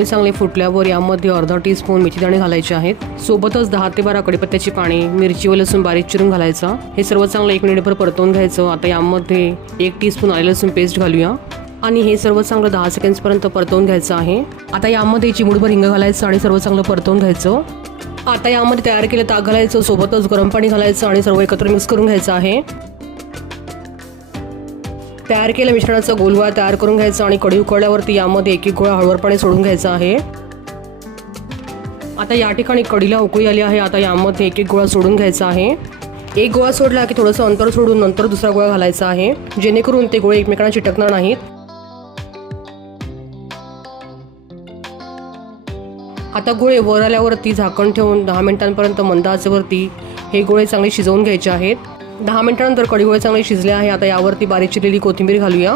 चांगले फुटल्यावर यामध्ये अर्धा टीस्पून मेथीदाणे घालायचे आहेत। सोबतच 10 ते 12 कढीपत्त्याची पाने, मिरची व लसूण बारीक चिरून घालायचा। हे सर्व चांगलं 1 मिनिटभर परतवून घ्यायचं। आता यामध्ये 1 टीस्पून आले लसूण पेस्ट घालूया आणि हे सर्व चांगलं 10 सेकंड्सपर्यंत परतवून घ्यायचं आहे। आता यामध्ये चिमूटभर हिंग घालायचं आणि सर्व चांगलं परतवून घ्यायचं। आता यामध्ये तयार केलेलं ताक घालायचं, सोबतच गरम पाणी घालायचं आणि सर्व एकत्र मिक्स करून घ्यायचं आहे। तयार केलेल्या मिश्रणाचा गोलगोळा तयार करून घ्यायचा आणि कढई उकळल्यावरती यामध्ये एक गोळा हळूवारपणे सोडून घ्यायचा आहे। आता या ठिकाणी कढीला उकळी आली आहे। आता यामध्ये एक गोळा सोडून घ्यायचा आहे। एक गोळा सोडला की थोडंसं अंतर सोडून नंतर दुसरा गोळा घालायचा आहे, जेणेकरून ते गोळे एकमेकांना चिटकणार नाहीत। आता गोळे वर आल्यावरती झाकण ठेवून 10 मिनिटांपर्यंत मंद आचेवरती हे गोळे चांगले शिजवून घ्यायचे आहेत। 10 मिनिटांनंतर कढी गोळे चांगले शिजले आहे। आता यावरती बारीक चिरलेली कोथिंबीर घालूया।